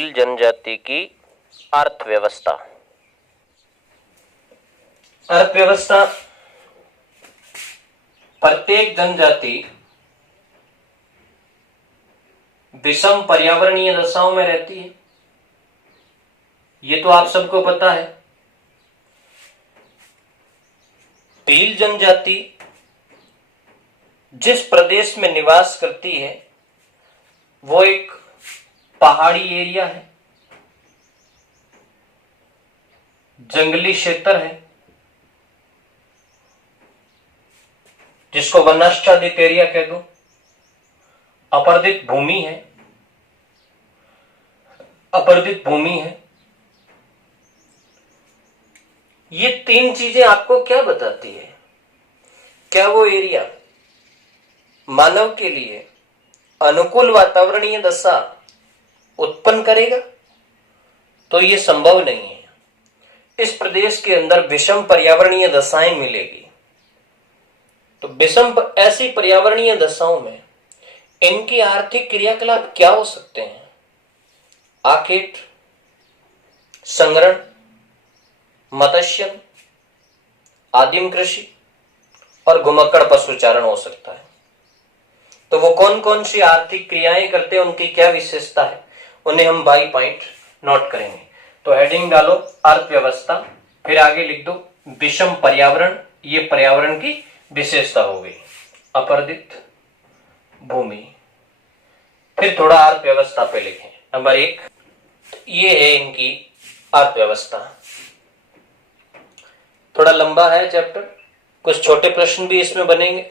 भील जनजाति की अर्थव्यवस्था। अर्थव्यवस्था प्रत्येक जनजाति विषम पर्यावरणीय दशाओं में रहती है, ये तो आप सबको पता है। भील जनजाति जिस प्रदेश में निवास करती है वो एक पहाड़ी एरिया है, जंगली क्षेत्र है, जिसको वनाच्छादित एरिया कह दो, अपर्दित भूमि है। ये तीन चीजें आपको क्या बताती है? क्या वो एरिया मानव के लिए अनुकूल वातावरणीय दशा उत्पन्न करेगा? तो ये संभव नहीं है। इस प्रदेश के अंदर विषम पर्यावरणीय दशाएं मिलेगी। तो विषम ऐसी पर्यावरणीय दशाओं में इनकी आर्थिक क्रियाकलाप क्या हो सकते हैं? आखेट, संग्रहण, मत्स्यन, आदिम कृषि और घुमक्कड़ पशुचारण हो सकता है। तो वो कौन कौन सी आर्थिक क्रियाएं करते हैं, उनकी क्या विशेषता है, उन्हें हम बाई पॉइंट नोट करेंगे। तो हेडिंग डालो अर्थव्यवस्था, फिर आगे लिख दो विषम पर्यावरण, ये पर्यावरण की विशेषता हो गई, अपर्दित भूमि। फिर थोड़ा अर्थव्यवस्था पे लिखें। नंबर 1 ये है इनकी अर्थव्यवस्था। थोड़ा लंबा है चैप्टर, कुछ छोटे प्रश्न भी इसमें बनेंगे।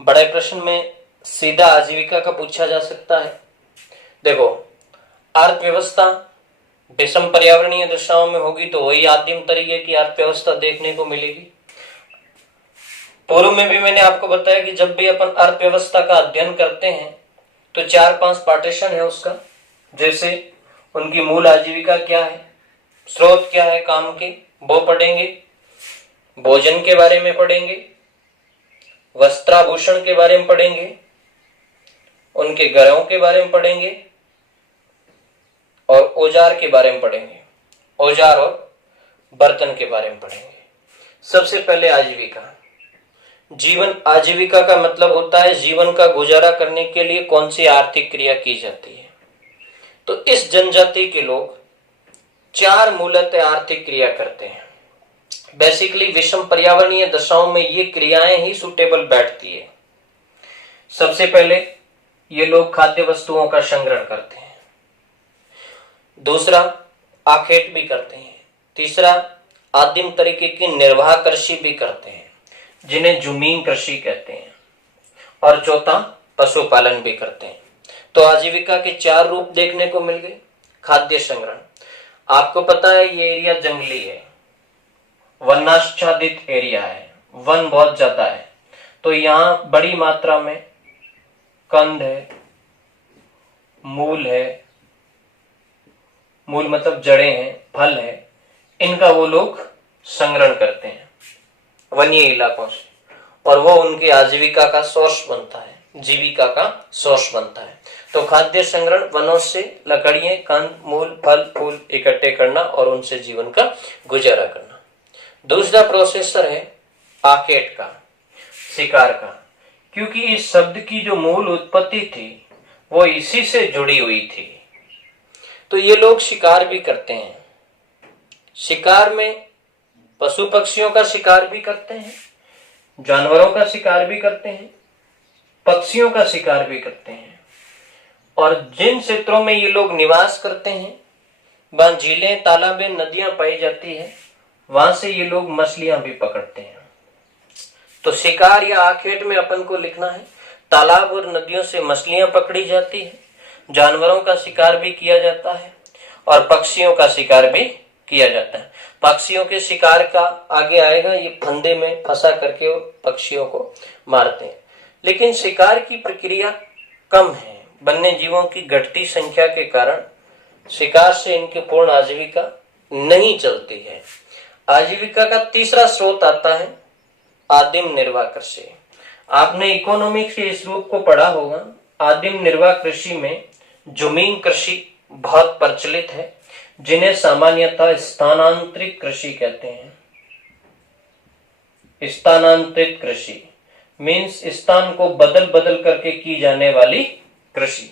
बड़े प्रश्न में सीधा आजीविका का पूछा जा सकता है। देखो, अर्थव्यवस्था विषम पर्यावरणीय दशाओं में होगी तो वही आदिम तरीके की अर्थव्यवस्था देखने को मिलेगी। पूर्व में भी मैंने आपको बताया कि जब भी अपन अर्थव्यवस्था का अध्ययन करते हैं तो 4-5 पार्टीशन है उसका। जैसे उनकी मूल आजीविका क्या है, स्रोत क्या है काम के, वो पढ़ेंगे। भोजन के बारे में पढ़ेंगे, वस्त्राभूषण के बारे में पढ़ेंगे, उनके घरों के बारे में पढ़ेंगे और औजार के बारे में पढ़ेंगे। औजार और बर्तन के बारे में पढ़ेंगे। सबसे पहले आजीविका। जीवन आजीविका का मतलब होता है जीवन का गुजारा करने के लिए कौन सी आर्थिक क्रिया की जाती है। तो इस जनजाति के लोग 4 मूलतः आर्थिक क्रिया करते हैं। बेसिकली विषम पर्यावरणीय दशाओं में ये क्रियाएं ही सुटेबल बैठती है। सबसे पहले ये लोग खाद्य वस्तुओं का संग्रहण करते हैं। दूसरा, आखेट भी करते हैं। तीसरा, आदिम तरीके की निर्वाह कृषि भी करते हैं, जिन्हें जमीन कृषि कहते हैं। और चौथा, पशुपालन भी करते हैं। तो आजीविका के 4 रूप देखने को मिल गए। खाद्य संग्रहण, आपको पता है ये एरिया जंगली है, वनाच्छादित एरिया है, वन बहुत ज्यादा है। तो यहाँ बड़ी मात्रा में कंद है, मूल है, मूल मतलब जड़ें हैं, फल है, इनका वो लोग संग्रहण करते हैं वन्य इलाकों से, और वो उनकी आजीविका का सोर्स बनता है, जीविका का सोर्स बनता है। तो खाद्य संग्रहण, वनों से लकड़ियां, कंद, मूल, फल, फूल इकट्ठे करना और उनसे जीवन का गुजारा करना। दूसरा प्रोसेसर है आखेट का, शिकार का, क्योंकि इस शब्द की जो मूल उत्पत्ति थी वो इसी से जुड़ी हुई थी। तो ये लोग शिकार भी करते हैं। शिकार में पशु पक्षियों का शिकार भी करते हैं, जानवरों का शिकार भी करते हैं, पक्षियों का शिकार भी करते हैं। और जिन क्षेत्रों में ये लोग निवास करते हैं वहां झीलें, तालाबें, नदियां पाई जाती है, वहां से ये लोग मछलियां भी पकड़ते हैं। तो शिकार या आखेट में अपन को लिखना है तालाब और नदियों से मछलियां पकड़ी जाती है, जानवरों का शिकार भी किया जाता है और पक्षियों का शिकार भी किया जाता है। पक्षियों के शिकार का आगे आएगा, ये फंदे में फंसा करके पक्षियों को मारते हैं। लेकिन शिकार की प्रक्रिया कम है, वन्य जीवों की घटती संख्या के कारण शिकार से इनकी पूर्ण आजीविका नहीं चलती है। आजीविका का तीसरा स्रोत आता है आदिम निर्वाह कृषि। आपने इकोनॉमिक्स के इस रूप को पढ़ा होगा। आदिम निर्वाह कृषि में जमीन कृषि बहुत प्रचलित है, जिन्हें सामान्यतः स्थानांतरित कृषि कहते हैं। स्थानांतरित कृषि मीन्स स्थान को बदल बदल करके की जाने वाली कृषि।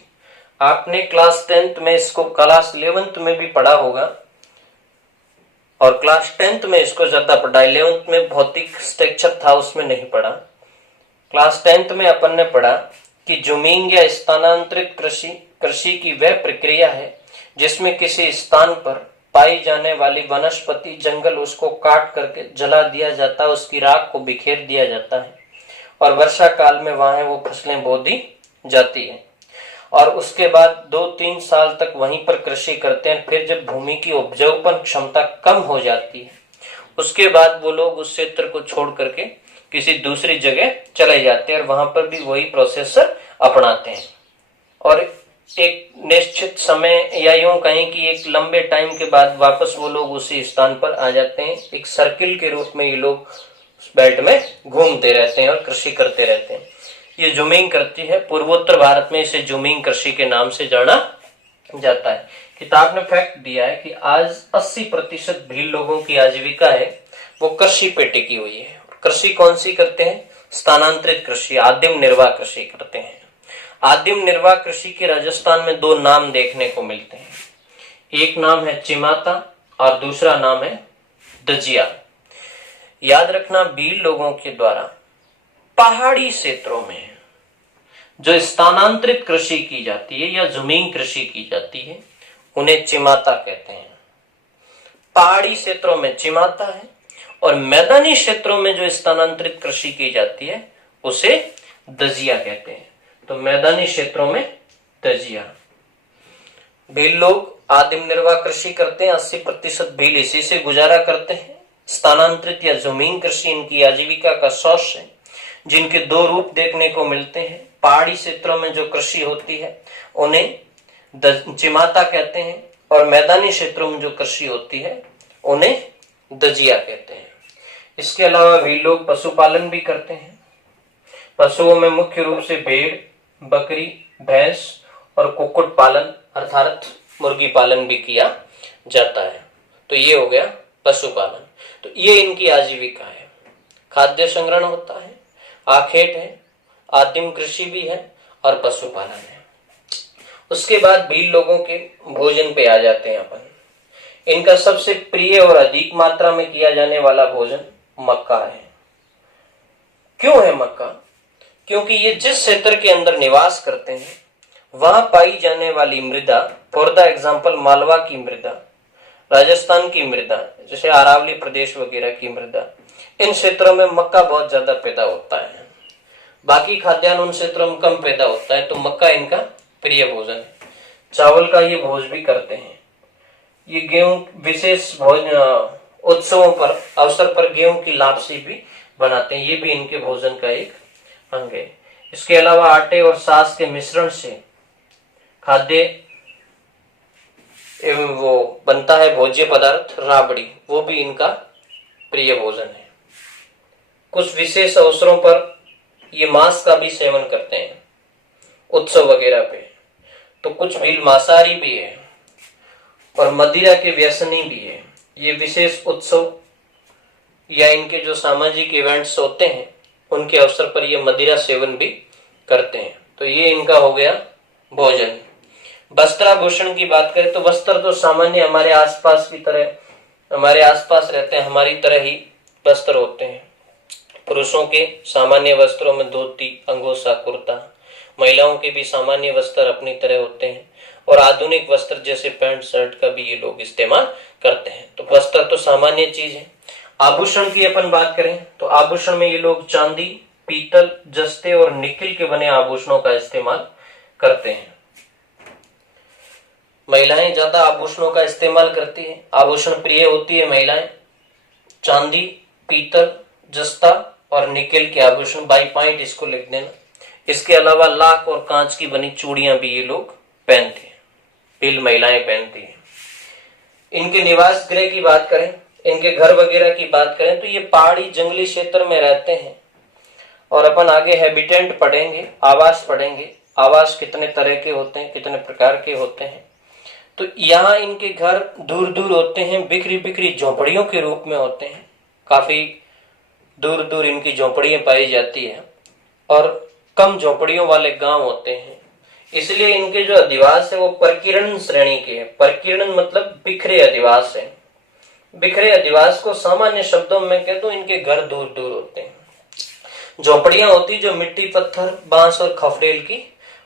आपने क्लास 10th में इसको, क्लास 11th में भी पढ़ा होगा, और क्लास 10th में इसको ज्यादा पढ़ा। 11th में भौतिक स्ट्रक्चर था, उसमें नहीं पढ़ा। क्लास 10th में अपन ने पढ़ा कि जमीन या स्थानांतरित कृषि कृषि की वह प्रक्रिया है जिसमें किसी स्थान पर पाई जाने वाली वनस्पति, जंगल, उसको काट करके जला दिया जाता है, उसकी राख को बिखेर दिया जाता है और वर्षा काल में वहां वो फसलें बो दी जाती है और उसके बाद 2-3 साल तक वहीं पर कृषि करते हैं। फिर जब भूमि की उपजाऊपन क्षमता कम हो जाती है, उसके बाद वो लोग उस क्षेत्र को छोड़ करके किसी दूसरी जगह चले जाते हैं और वहां पर भी वही प्रोसेसर अपनाते हैं और एक निश्चित समय या यूं कहें कि एक लंबे टाइम के बाद वापस वो लोग उसी स्थान पर आ जाते हैं। एक सर्किल के रूप में ये लोग बेल्ट में घूमते रहते हैं और कृषि करते रहते हैं। ये जूमिंग कृषि है। पूर्वोत्तर भारत में इसे जूमिंग कृषि के नाम से जाना जाता है। किताब ने फैक्ट दिया है कि आज 80% भील लोगों की आजीविका है वो कृषि पे टिकी हुई है। कृषि कौन सी करते हैं? स्थानांतरित कृषि, आदिम निर्वाह कृषि करते हैं। आदिम निर्वाह कृषि के राजस्थान में 2 नाम देखने को मिलते हैं। एक नाम है चिमाता और दूसरा नाम है दजिया। याद रखना, भील लोगों के द्वारा पहाड़ी क्षेत्रों में जो स्थानांतरित कृषि की जाती है या जमीन कृषि की जाती है उन्हें चिमाता कहते हैं। पहाड़ी क्षेत्रों में चिमाता है और मैदानी क्षेत्रों में जो स्थानांतरित कृषि की जाती है उसे दजिया कहते हैं। तो मैदानी क्षेत्रों में दजिया। भील लोग आदिम निर्वाह कृषि करते हैं। 80% भील इसी से गुजारा करते हैं। स्थानांतरित या जमीन कृषि इनकी आजीविका का सोर्स है, जिनके 2 रूप देखने को मिलते हैं। पहाड़ी क्षेत्रों में जो कृषि होती है उन्हें चिमाता कहते हैं और मैदानी क्षेत्रों में जो कृषि होती है उन्हें दजिया कहते हैं। इसके अलावा भील लोग पशुपालन भी करते हैं। पशुओं में मुख्य रूप से भेड़, बकरी, भैंस और कुक्कुट पालन अर्थात मुर्गी पालन भी किया जाता है। तो ये हो गया पशुपालन। तो ये इनकी आजीविका है। खाद्य संग्रहण होता है, आखेट है, आदिम कृषि भी है और पशुपालन है। उसके बाद भील लोगों के भोजन पे आ जाते हैं अपन। इनका सबसे प्रिय और अधिक मात्रा में किया जाने वाला भोजन मक्का है। क्यों है मक्का? क्योंकि ये जिस क्षेत्र के अंदर निवास करते हैं वहां पाई जाने वाली मृदा, फॉर द एग्जाम्पल मालवा की मृदा, राजस्थान की मृदा, जैसे अरावली प्रदेश वगैरह की मृदा, इन क्षेत्रों में मक्का बहुत ज्यादा पैदा होता है। बाकी खाद्यान्न उन क्षेत्रों में कम पैदा होता है। तो मक्का इनका प्रिय भोजन है। चावल का ये भोज भी करते हैं। ये गेहूं विशेष भोजन उत्सवों पर अवसर पर गेहूं की लापसी भी बनाते हैं। ये भी इनके भोजन का एक अंग है। इसके अलावा आटे और सास के मिश्रण से खाद्य एवं वो बनता है भोज्य पदार्थ राबड़ी, वो भी इनका प्रिय भोजन है। कुछ विशेष अवसरों पर ये मांस का भी सेवन करते हैं उत्सव वगैरह पे। तो कुछ भील मांसाहारी भी है और मदिरा के व्यसनी भी है। ये विशेष उत्सव या इनके जो सामाजिक इवेंट्स होते हैं उनके अवसर पर ये मदिरा सेवन भी करते हैं। तो ये इनका हो गया भोजन। वस्त्राभूषण की बात करें तो वस्त्र तो सामान्य हमारे आसपास की तरह, हमारे आसपास रहते हैं, हमारी तरह ही वस्त्र होते हैं। पुरुषों के सामान्य वस्त्रों में धोती, अंगोछा, कुर्ता, महिलाओं के भी सामान्य वस्त्र अपनी तरह होते हैं और आधुनिक वस्त्र जैसे पैंट शर्ट का भी ये लोग इस्तेमाल करते हैं। तो वस्त्र तो सामान्य चीज है। आभूषण की अपन बात करें तो आभूषण में ये लोग चांदी, पीतल, जस्ते और निकिल के बने आभूषणों का इस्तेमाल करते हैं। महिलाएं ज्यादा आभूषणों का इस्तेमाल करती हैं। आभूषण प्रिय होती है महिलाएं। चांदी, पीतल, जस्ता और निकिल के आभूषण, बाई पॉइंट इसको लिख देना। इसके अलावा लाख और कांच की बनी चूड़ियां भी ये लोग पहनते हैं, भील महिलाएं पहनती हैं। इनके निवास गृह की बात करें, इनके घर वगैरह की बात करें तो ये पहाड़ी जंगली क्षेत्र में रहते हैं। और अपन आगे हैबिटेंट पढ़ेंगे, आवास पढ़ेंगे। आवास कितने तरह के होते हैं, कितने प्रकार के होते हैं। तो यहाँ इनके घर दूर दूर होते हैं, बिखरी बिखरी झोपड़ियों के रूप में होते हैं, काफी दूर दूर इनकी झोपड़ियां पाई जाती है और कम झोपड़ियों वाले गांव होते हैं। इसलिए इनके जो अधिवास है वो परकीर्णन श्रेणी के है। परकीर्णन मतलब बिखरे अधिवास है। बिखरे अधिवास को सामान्य शब्दों में कह दो, इनके घर दूर दूर होते हैं। झोपड़ियां होती जो मिट्टी, पत्थर, बांस और खफरेल की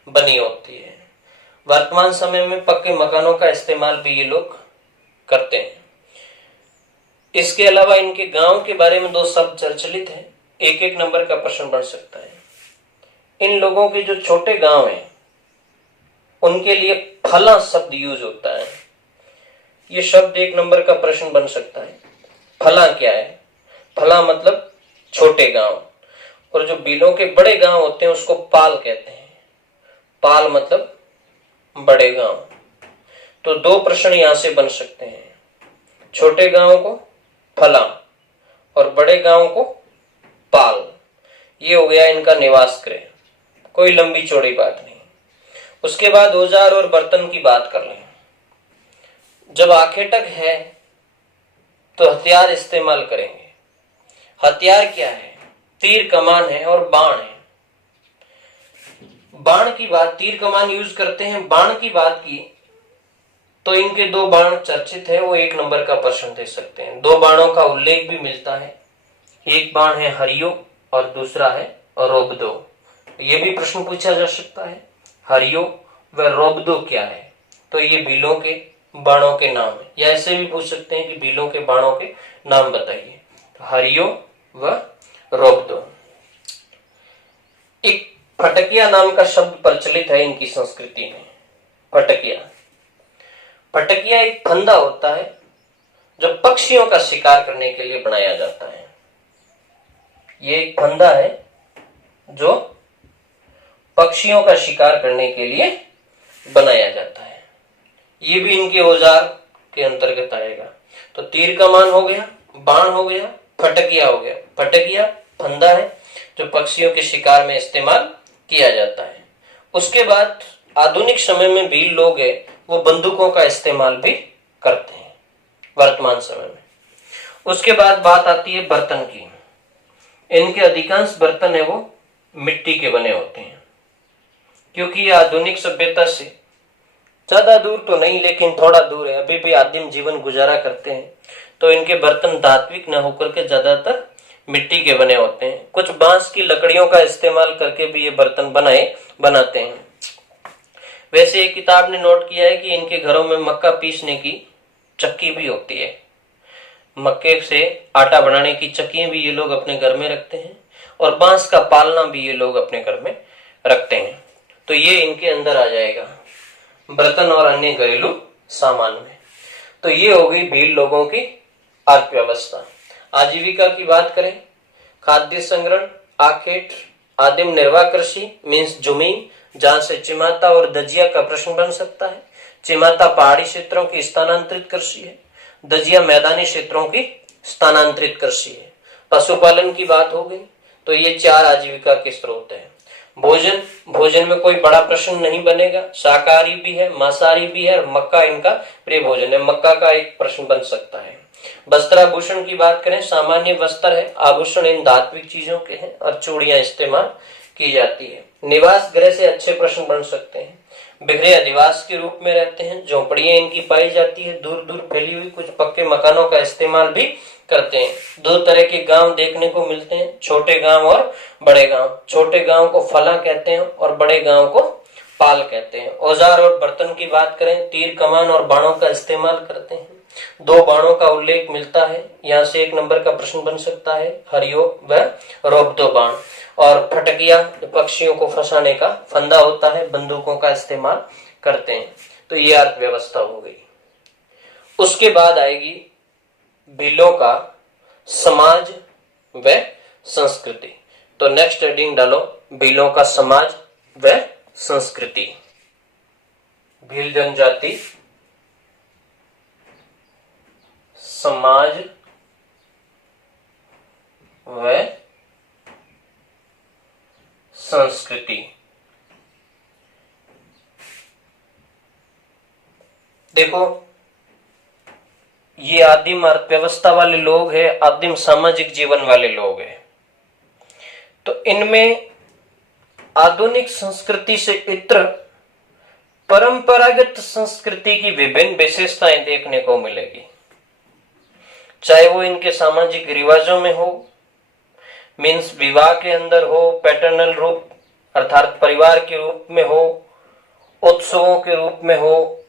बनी होती है। वर्तमान समय में पक्के मकानों का इस्तेमाल भी ये लोग करते हैं। इसके अलावा इनके गांव के बारे में 2 शब्द प्रचलित हैं, एक एक नंबर का प्रश्न बन सकता है। इन लोगों के जो छोटे गांव हैं उनके लिए फला शब्द यूज होता है। ये शब्द 1 नंबर का प्रश्न बन सकता है। फला क्या है? फला मतलब छोटे गांव, और जो बिलों के बड़े गांव होते हैं उसको पाल कहते हैं। पाल मतलब बड़े गांव। तो 2 प्रश्न यहां से बन सकते हैं, छोटे गांव को फला और बड़े गांव को पाल। ये हो गया इनका निवास गृह, कोई लंबी चौड़ी बात नहीं। उसके बाद औजार और बर्तन की बात कर लें। जब आखेटक है तो हथियार इस्तेमाल करेंगे। हथियार क्या है? तीर कमान है और बाण है। बाण की बात, तीर कमान यूज करते हैं, बाण की बात की तो इनके 2 बाण चर्चित है, वो 1 नंबर का प्रश्न दे सकते हैं। 2 बाणों का उल्लेख भी मिलता है, एक बाण है हरियो और दूसरा है रोबदो। ये भी प्रश्न पूछा जा सकता है, हरियो व रोबदो क्या है? तो ये भीलों के बाणों के नाम है, या ऐसे भी पूछ सकते हैं कि भीलों के बाणों के नाम बताइए। तो हरियो व रोबदो। एक फटकिया नाम का शब्द प्रचलित है इनकी संस्कृति में। फटकिया, फटकिया एक फंदा होता है जो पक्षियों का शिकार करने के लिए बनाया जाता है। ये एक फंदा है जो पक्षियों का शिकार करने के लिए बनाया जाता है। ये भी इनके औजार के अंतर्गत आएगा। तो तीर कमान हो गया, बाण हो गया, फटकिया हो गया। फटकिया फंदा है जो पक्षियों के शिकार में इस्तेमाल किया जाता है। उसके बाद आधुनिक समय में भी लोग हैं वो बंदूकों का इस्तेमाल भी करते हैं वर्तमान समय में। उसके बाद बात आती है बर्तन की। इनके अधिकांश बर्तन है वो मिट्टी के बने होते हैं, क्योंकि ये आधुनिक सभ्यता से ज्यादा दूर तो नहीं लेकिन थोड़ा दूर है, अभी भी आदिम जीवन गुजारा करते हैं। तो इनके बर्तन धात्विक न होकर के ज्यादातर मिट्टी के बने होते हैं। कुछ बांस की लकड़ियों का इस्तेमाल करके भी ये बर्तन बनाते हैं। वैसे एक किताब ने नोट किया है कि इनके घरों में मक्का पीसने की चक्की भी होती है। मक्के से आटा बनाने की चक्कियां भी ये लोग अपने घर में रखते हैं, और बांस का पालना भी ये लोग अपने घर में रखते हैं। तो ये इनके अंदर आ जाएगा बर्तन और अन्य घरेलू सामान में। तो ये हो गई भील लोगों की अर्थव्यवस्था। आजीविका की बात करें, खाद्य संग्रहण, आखेट, आदिम निर्वाह कृषि मीन्स जमीन जहां से चिमाता और दजिया का प्रश्न बन सकता है। चिमाता पहाड़ी क्षेत्रों की स्थानांतरित कृषि है, दजिया मैदानी क्षेत्रों की स्थानांतरित कृषि है। पशुपालन की बात हो गई। तो ये 4 आजीविका के स्रोत हैं। भोजन, भोजन में कोई बड़ा प्रश्न नहीं बनेगा, शाकाहारी भी है, मांसाहारी भी है, और मक्का इनका प्रिय भोजन है, मक्का का एक प्रश्न बन सकता है। वस्त्राभूषण की बात करें, सामान्य वस्त्र है, आभूषण इन धात्विक चीजों के हैं और चूड़ियां इस्तेमाल की जाती है। निवास गृह से अच्छे प्रश्न बन सकते हैं। बिखरे अधिवास के रूप में रहते हैं, झोपड़ियां इनकी पाई जाती है दूर दूर फैली हुई, कुछ पक्के मकानों का इस्तेमाल भी करते हैं। 2 तरह के गांव देखने को मिलते हैं, छोटे गांव और बड़े गांव। छोटे गांव को फला कहते हैं और बड़े गांव को पाल कहते हैं। औजार और बर्तन की बात करें, तीर कमान और बाणों का इस्तेमाल करते हैं। 2 बाणों का उल्लेख मिलता है, यहाँ से 1 नंबर का प्रश्न बन सकता है, हरियो व रोबदो बाण। और फटकिया पक्षियों को फंसाने का फंदा होता है, बंदूकों का इस्तेमाल करते हैं। तो ये अर्थव्यवस्था हो गई। उसके बाद आएगी भीलों का समाज व संस्कृति। तो नेक्स्ट हेडिंग डालो, भीलों का समाज व संस्कृति। भील जनजाति, समाज व संस्कृति। देखो, ये आदिम अर्थव्यवस्था वाले लोग हैं, आदिम सामाजिक जीवन वाले लोग हैं। तो इनमें आधुनिक संस्कृति से इतर परंपरागत संस्कृति की विभिन्न विशेषताएं देखने को मिलेगी, चाहे वो इनके सामाजिक रिवाजों में हो, मीन्स विवाह के अंदर हो, पैटर्नल रूप अर्थात परिवार के रूप में हो, उत्सवों के रूप में हो,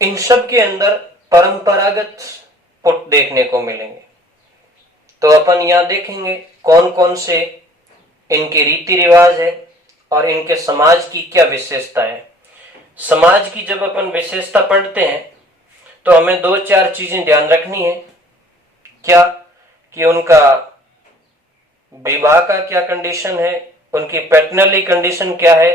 इन सब के अंदर परंपरागत पुट देखने को मिलेंगे। तो अपन यहां देखेंगे कौन कौन से इनके रीति रिवाज है और इनके समाज की क्या विशेषता है। समाज की जब अपन विशेषता पढ़ते हैं तो हमें 2-4 चीजें ध्यान रखनी है। क्या कि उनका विवाह का क्या कंडीशन है, उनकी पैटर्नली कंडीशन क्या है,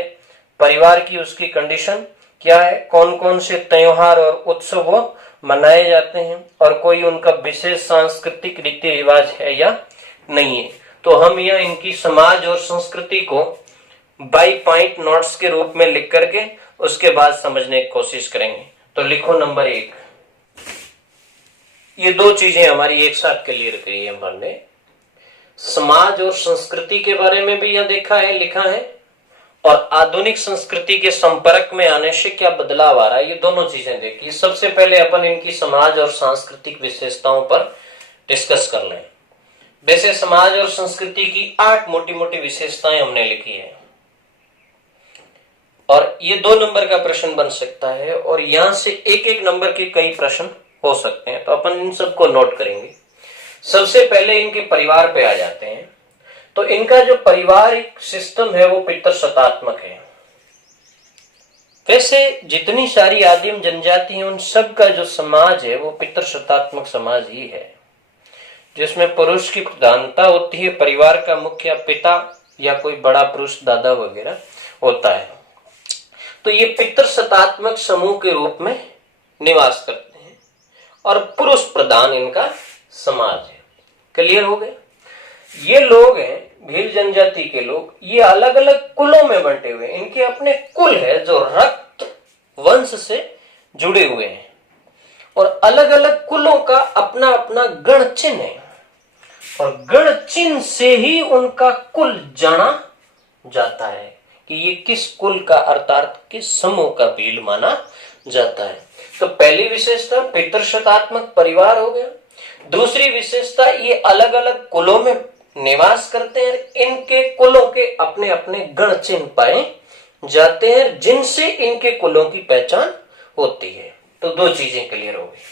परिवार की उसकी कंडीशन क्या है, कौन कौन से त्योहार और उत्सव वो मनाए जाते हैं, और कोई उनका विशेष सांस्कृतिक रीति रिवाज है या नहीं है। तो हम यह इनकी समाज और संस्कृति को बाई पॉइंट नोट्स के रूप में लिख करके उसके बाद समझने की कोशिश करेंगे। तो लिखो नंबर 1। ये 2 चीजें हमारी एक साथ क्लियर करी है हमने। समाज और संस्कृति के बारे में भी यह देखा है, लिखा है, और आधुनिक संस्कृति के संपर्क में आने से क्या बदलाव आ रहा है, ये दोनों चीजें देखी। सबसे पहले अपन इनकी समाज और सांस्कृतिक विशेषताओं पर डिस्कस कर लें। वैसे समाज और संस्कृति की 8 मोटी मोटी विशेषताएं हमने लिखी है, और ये 2 नंबर का प्रश्न बन सकता है, और यहां से एक नंबर के कई प्रश्न हो सकते हैं। तो अपन इन सबको नोट करेंगे। सबसे पहले इनके परिवार पे आ जाते हैं। तो इनका जो पारिवारिक सिस्टम है वो पितृसत्तात्मक है। वैसे जितनी सारी आदिम जनजाति हैं उन सब का जो समाज है वो पितृसत्तात्मक समाज ही है, जिसमें पुरुष की प्रधानता होती है, परिवार का मुखिया पिता या कोई बड़ा पुरुष दादा वगैरह होता है। तो ये पितृसत्तात्मक समूह के रूप में निवास करते हैं और पुरुष प्रधान इनका समाज है। क्लियर हो गए? ये लोग हैं भील जनजाति के लोग, ये अलग अलग कुलों में बंटे हुए हैं। इनके अपने कुल है जो रक्त वंश से जुड़े हुए हैं, और अलग अलग कुलों का अपना अपना गण चिन्ह है, और गण चिन्ह से ही उनका कुल जाना जाता है कि ये किस कुल का अर्थात किस समूह का भील माना जाता है। तो पहली विशेषता पितृसत्तात्मक परिवार हो गया। दूसरी विशेषता ये अलग अलग कुलों में निवास करते हैं, इनके कुलों के अपने अपने गण चिन्ह पाए जाते हैं जिनसे इनके कुलों की पहचान होती है। तो 2 चीजें क्लियर हो गई।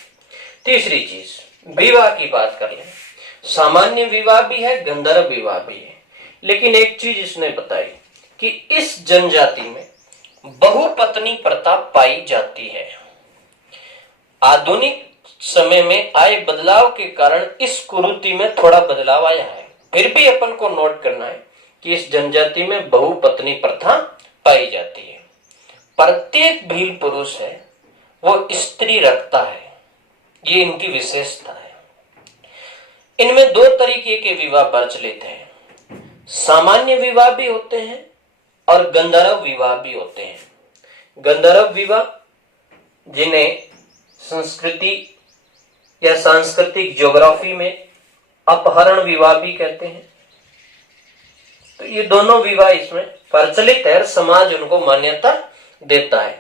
तीसरी चीज विवाह की बात कर लें। सामान्य विवाह भी है, गंधर्व विवाह भी है, लेकिन एक चीज इसने बताई कि इस जनजाति में बहुपत्नी प्रथा पाई जाती है। आधुनिक समय में आए बदलाव के कारण इस कुरीति में थोड़ा बदलाव आया है, फिर भी अपन को नोट करना है कि इस जनजाति में बहुपत्नी प्रथा पाई जाती है। प्रत्येक भील पुरुष है वो स्त्री रखता है, ये इनकी विशेषता है। इनमें 2 तरीके के विवाह प्रचलित हैं। सामान्य विवाह भी होते हैं और गंधर्व विवाह भी होते हैं। गंधर्व विवाह जिन्हें संस्कृति या सांस्कृतिक ज्योग्राफी में अपहरण विवाह भी कहते हैं। तो ये दोनों विवाह इसमें प्रचलित है, समाज उनको मान्यता देता है।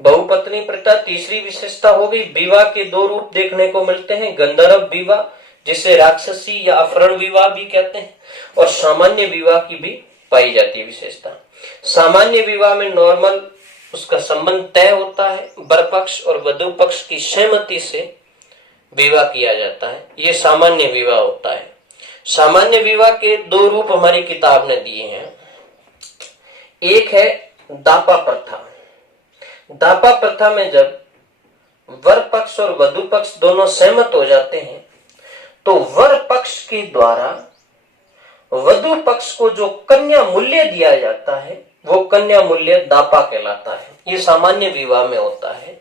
बहुपत्नी प्रथा तीसरी विशेषता हो गई। विवाह के 2 रूप देखने को मिलते हैं, गंधर्व विवाह जिसे राक्षसी या अपहरण विवाह भी कहते हैं, और सामान्य विवाह की भी पाई जाती है विशेषता। सामान्य विवाह में नॉर्मल उसका संबंध तय होता है, वर पक्ष और वधू पक्ष की सहमति से विवाह किया जाता है, ये सामान्य विवाह होता है। सामान्य विवाह के 2 रूप हमारी किताब ने दिए हैं। एक है दापा प्रथा। दापा प्रथा में जब वर पक्ष और वधू पक्ष दोनों सहमत हो जाते हैं तो वर पक्ष के द्वारा वधू पक्ष को जो कन्या मूल्य दिया जाता है वो कन्या मूल्य दापा कहलाता है। ये सामान्य विवाह में होता है।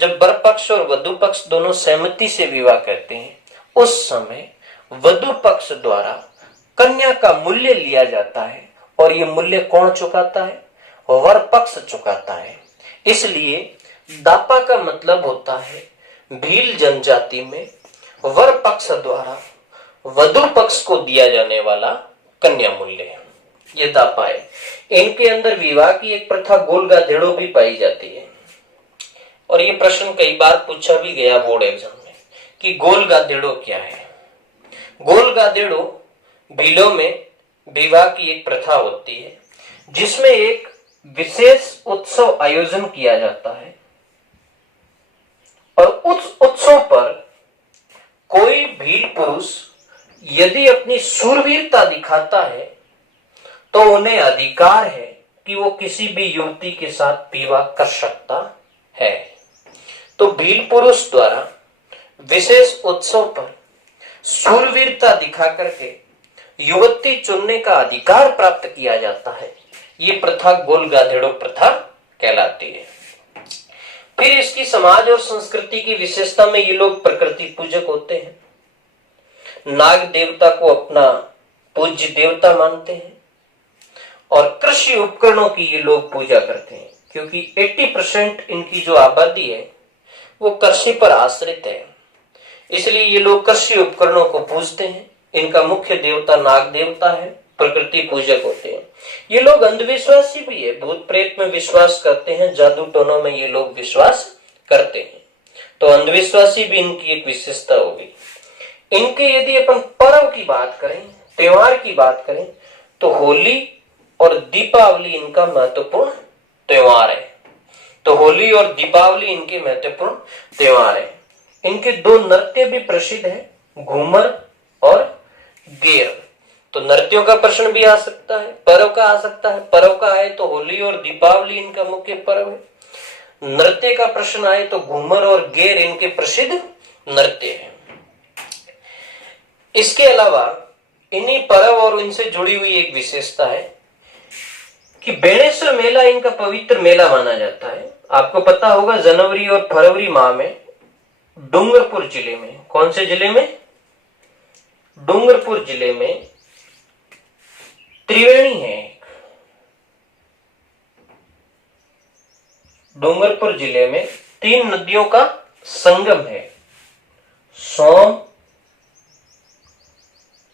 जब वर पक्ष और वधू पक्ष दोनों सहमति से विवाह करते हैं उस समय वधू पक्ष द्वारा कन्या का मूल्य लिया जाता है, और ये मूल्य कौन चुकाता है? वर पक्ष चुकाता है। इसलिए दापा का मतलब होता है भील जनजाति में वर पक्ष द्वारा वधु पक्ष को दिया जाने वाला कन्या मूल्य, ये दापा है। इनके अंदर विवाह की एक प्रथा गोल गाधेड़ो भी पाई जाती है। और ये प्रश्न कई बार पूछा भी गया बोर्ड एग्जाम में कि गोल गाधेड़ो क्या है। गोल गाधेड़ो भीलों में विवाह की एक प्रथा होती है जिसमें एक विशेष उत्सव आयोजन किया जाता है और उस उत्सव पर कोई भील पुरुष यदि अपनी शूरवीरता दिखाता है तो उन्हें अधिकार है कि वो किसी भी युवती के साथ विवाह कर सकता है। तो भील पुरुष द्वारा विशेष उत्सव पर शूरवीरता दिखा करके युवती चुनने का अधिकार प्राप्त किया जाता है। ये प्रथा गोल गाधेड़ो प्रथा कहलाती है। फिर इसकी समाज और संस्कृति की विशेषता में ये लोग प्रकृति पूजक होते हैं, नाग देवता को अपना पूज्य देवता मानते हैं और कृषि उपकरणों की ये लोग पूजा करते हैं, क्योंकि 80% इनकी जो आबादी है वो कृषि पर आश्रित है, इसलिए ये लोग कृषि उपकरणों को पूजते हैं। इनका मुख्य देवता नाग देवता है, प्रकृति पूजक होते हैं। ये लोग अंधविश्वासी भी है, भूत प्रेत में विश्वास करते हैं, जादू टोनों में ये लोग विश्वास करते हैं। तो अंधविश्वासी भी इनकी एक विशेषता होगी। इनके यदि अपन पर्व की बात करें, त्योहार की बात करें, तो होली और दीपावली इनका महत्वपूर्ण त्योहार है। तो होली और दीपावली इनके महत्वपूर्ण त्योहार है। इनके दो नृत्य भी प्रसिद्ध है, घूमर और गेर। तो नृत्यों का प्रश्न भी आ सकता है, पर्व का आ सकता है। पर्व का आए तो होली और दीपावली इनका मुख्य पर्व है। नृत्य का प्रश्न आए तो घूमर और गेर इनके प्रसिद्ध नृत्य है। इसके अलावा इन्हीं पर्व और इनसे जुड़ी हुई एक विशेषता है कि बेणेश्वर मेला इनका पवित्र मेला माना जाता है। आपको पता होगा जनवरी और फरवरी माह में डूंगरपुर जिले में, कौन से जिले में? डूंगरपुर जिले में त्रिवेणी है। डूंगरपुर जिले में 3 नदियों का संगम है, सोम,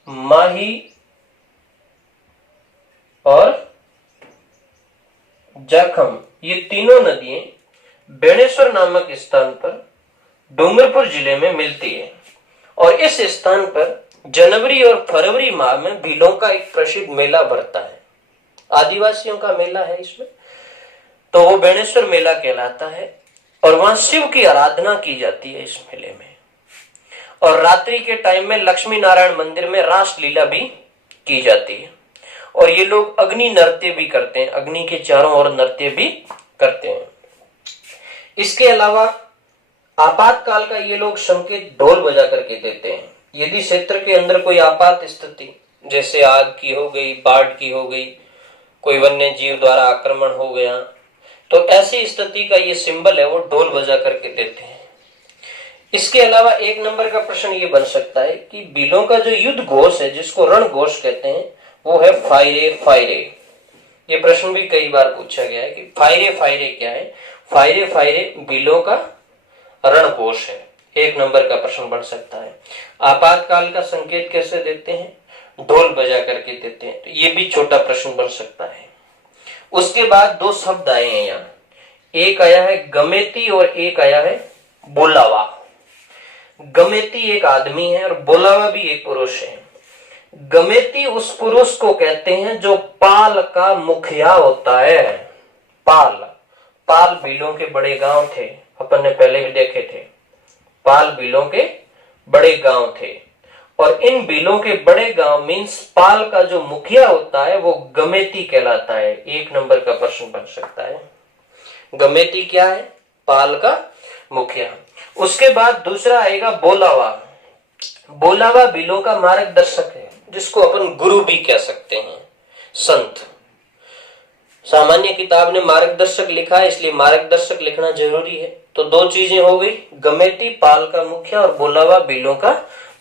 माही और जाखम। ये तीनों नदियां बेणेश्वर नामक स्थान पर डूंगरपुर जिले में मिलती है। और इस स्थान पर जनवरी और फरवरी माह में भीलों का एक प्रसिद्ध मेला भरता है, आदिवासियों का मेला है इसमें, तो वो बेणेश्वर मेला कहलाता है। और वहां शिव की आराधना की जाती है इस मेले में। और रात्रि के टाइम में लक्ष्मी नारायण मंदिर में रास लीला भी की जाती है। और ये लोग अग्नि नृत्य भी करते हैं, अग्नि के चारों ओर नृत्य भी करते हैं। इसके अलावा आपातकाल का ये लोग संकेत ढोल बजा करके देते हैं। यदि क्षेत्र के अंदर कोई आपात स्थिति, जैसे आग की हो गई, बाढ़ की हो गई, कोई वन्य जीव द्वारा आक्रमण हो गया, तो ऐसी स्थिति का ये सिंबल है, वो ढोल बजा करके देते हैं। इसके अलावा 1 नंबर का प्रश्न ये बन सकता है कि भीलों का जो युद्ध घोष है, जिसको रण घोष कहते हैं, वो है फायरे फायरे। ये प्रश्न भी कई बार पूछा गया है कि फायरे फायरे क्या है। फायरे फायरे भीलों का रण घोष है, 1 नंबर का प्रश्न बन सकता है। आपातकाल का संकेत कैसे देते हैं? ढोल बजा करके देते हैं, तो ये भी छोटा प्रश्न बन सकता है। उसके बाद 2 शब्द आए हैं यहाँ, एक आया है गमेती और एक आया है बोलावा। गमेती एक आदमी है और बोलावा भी एक पुरुष है। गमेती उस पुरुष को कहते हैं जो पाल का मुखिया होता है। पाल भीलों के बड़े गांव थे, अपन ने पहले भी देखे थे। पाल भीलों के बड़े गांव थे और इन भीलों के बड़े गांव मींस पाल का जो मुखिया होता है वो गमेती कहलाता है। 1 नंबर का प्रश्न बन सकता है। गमेती क्या है? पाल का मुखिया। उसके बाद दूसरा आएगा बोलावा। बोलावा भीलों का मार्गदर्शक है, जिसको अपन गुरु भी कह सकते हैं, संत। सामान्य किताब ने मार्गदर्शक लिखा है, इसलिए मार्गदर्शक लिखना जरूरी है। तो 2 चीजें हो गई, गमेती पाल का मुखिया और बोलावा भीलों का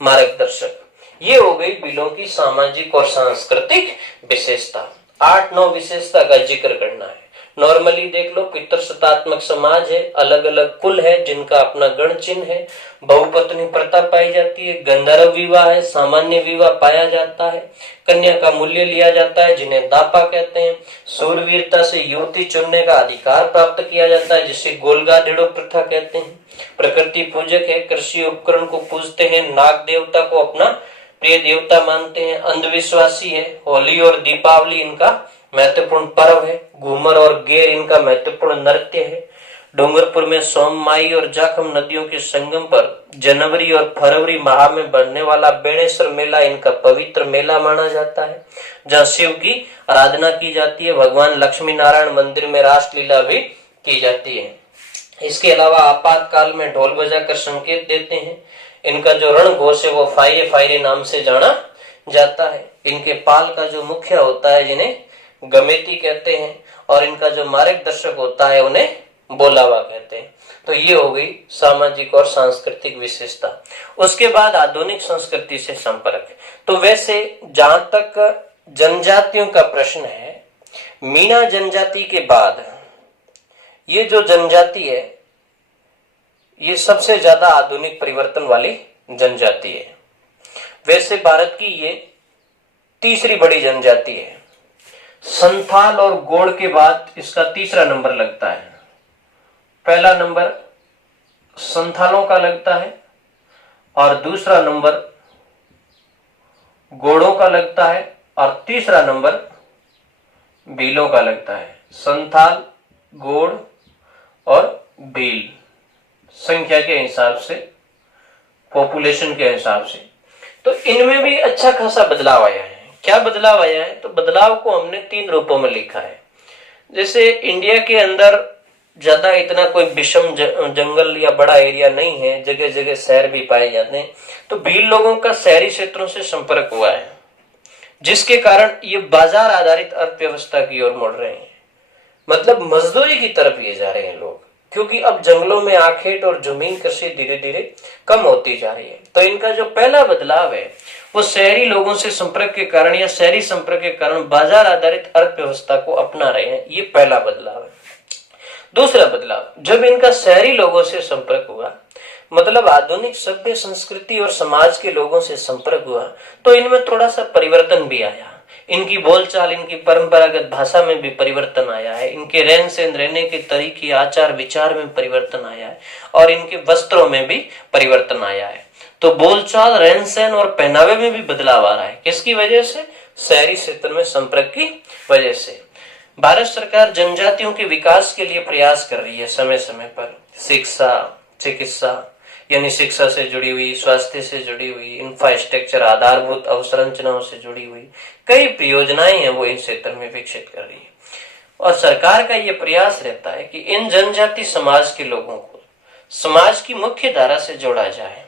मार्गदर्शक। ये हो गई भीलों की सामाजिक और सांस्कृतिक विशेषता। 8-9 विशेषता का जिक्र करना है। नॉर्मली देख लो, पितृसत्तात्मक समाज है, अलग अलग कुल है जिनका अपना गण चिन्ह है, बहुपत्नी प्रथा पाई जाती है, गंधर्व विवाह है, सामान्य विवाह पाया जाता है, कन्या का मूल्य लिया जाता है जिन्हें दापा कहते हैं, सूरवीरता से युवती चुनने का अधिकार प्राप्त किया जाता है जिसे गोलगाडेड़ो प्रथा कहते हैं, प्रकृति पूजक है, कृषि उपकरण को पूजते हैं, नाग देवता को अपना प्रिय देवता मानते हैं, अंधविश्वासी है, होली और दीपावली इनका महत्वपूर्ण पर्व है, घूमर और गेर इनका महत्वपूर्ण नृत्य है, डूंगरपुर में सोममाई और जाखम नदियों के संगम पर जनवरी और फरवरी माह में बढ़ने वाला बेणेश्वर मेला इनका पवित्र मेला माना जाता है, जहाँ शिव की आराधना की जाती है, भगवान लक्ष्मी नारायण मंदिर में रासलीला भी की जाती है। इसके अलावा आपातकाल में ढोल बजाकर संकेत देते हैं। इनका जो रण घोष है वो फाइरे फाइरे नाम से जाना जाता है। इनके पाल का जो मुखिया होता है जिन्हें गमेती कहते हैं, और इनका जो मार्गदर्शक होता है उन्हें बोलावा कहते हैं। तो ये हो गई सामाजिक और सांस्कृतिक विशेषता। उसके बाद आधुनिक संस्कृति से संपर्क। तो वैसे जहां तक जनजातियों का प्रश्न है, मीणा जनजाति के बाद ये जो जनजाति है ये सबसे ज्यादा आधुनिक परिवर्तन वाली जनजाति है। वैसे भारत की ये तीसरी बड़ी जनजाति है। संथाल और गोंड के बाद इसका तीसरा नंबर लगता है। पहला नंबर संथालों का लगता है और दूसरा नंबर गोड़ों का लगता है और तीसरा नंबर भीलों का लगता है। संथाल, गोड़ और भील संख्या के हिसाब से, पॉपुलेशन के हिसाब से। तो इनमें भी अच्छा खासा बदलाव आया है। क्या बदलाव आया है? तो बदलाव को हमने 3 रूपों में लिखा है। जैसे इंडिया के अंदर ज्यादा इतना कोई विषम जंगल या बड़ा एरिया नहीं है, जगह जगह शहर भी पाए जाते हैं। तो भील लोगों का शहरी क्षेत्रों से संपर्क हुआ है, जिसके कारण ये बाजार आधारित अर्थव्यवस्था की ओर मुड़ रहे हैं। मतलब मजदूरी की तरफ ये जा रहे हैं लोग, क्योंकि अब जंगलों में आखेट और जमीन कृषि धीरे धीरे कम होती जा रही है। तो इनका जो पहला बदलाव है वो शहरी लोगों से संपर्क के कारण या शहरी संपर्क के कारण बाजार आधारित अर्थव्यवस्था को अपना रहे हैं। ये पहला बदलाव है। दूसरा बदलाव, जब इनका शहरी लोगों से संपर्क हुआ, मतलब आधुनिक सभ्य संस्कृति और समाज के लोगों से संपर्क हुआ, तो इनमें थोड़ा सा परिवर्तन भी आया। इनकी बोलचाल, इनकी परंपरागत भाषा में भी परिवर्तन आया है। इनके रहन सहन, रहने के तरीके, आचार विचार में परिवर्तन आया है और इनके वस्त्रों में भी परिवर्तन आया है। तो बोलचाल, रहन सहन और पहनावे में भी बदलाव आ रहा है। किसकी वजह से? शहरी क्षेत्र में संपर्क की वजह से। भारत सरकार जनजातियों के विकास के लिए प्रयास कर रही है समय समय पर। शिक्षा, चिकित्सा यानी शिक्षा से जुड़ी हुई, स्वास्थ्य से जुड़ी हुई, इंफ्रास्ट्रक्चर, आधारभूत अवसंरचनाओं से जुड़ी हुई कई परियोजनाएं हैं वो इन क्षेत्र में विकसित कर रही है। और सरकार का ये प्रयास रहता है कि इन जनजाति समाज के लोगों को समाज की मुख्य धारा से जोड़ा जाए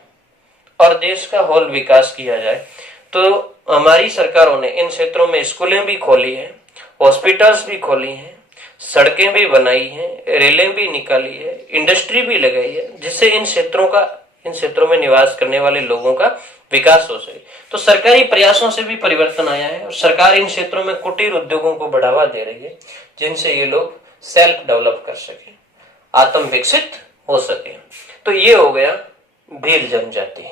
और देश का हौल विकास किया जाए। तो हमारी सरकारों ने इन क्षेत्रों में स्कूलें भी खोली हैं, हॉस्पिटल्स भी खोली हैं, सड़कें भी बनाई हैं, रेलें भी निकाली है, इंडस्ट्री भी लगाई है, जिससे इन क्षेत्रों में निवास करने वाले लोगों का विकास हो सके। तो सरकारी प्रयासों से भी परिवर्तन आया है और सरकार इन क्षेत्रों में कुटीर उद्योगों को बढ़ावा दे रही है, जिनसे ये लोग सेल्फ डेवलप कर सके, आत्म विकसित हो सके। तो ये हो गया भील जनजाति,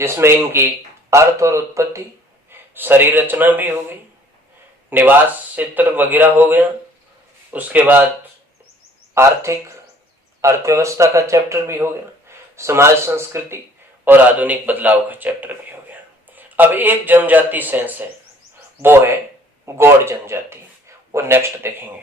जिसमें इनकी अर्थ और उत्पत्ति, शरीर रचना भी हो गई, निवास क्षेत्र वगैरह हो गया। उसके बाद आर्थिक अर्थव्यवस्था का चैप्टर भी हो गया, समाज संस्कृति और आधुनिक बदलाव का चैप्टर भी हो गया। अब एक जनजाति सेंस है, वो है गौड़ जनजाति। वो नेक्स्ट देखेंगे।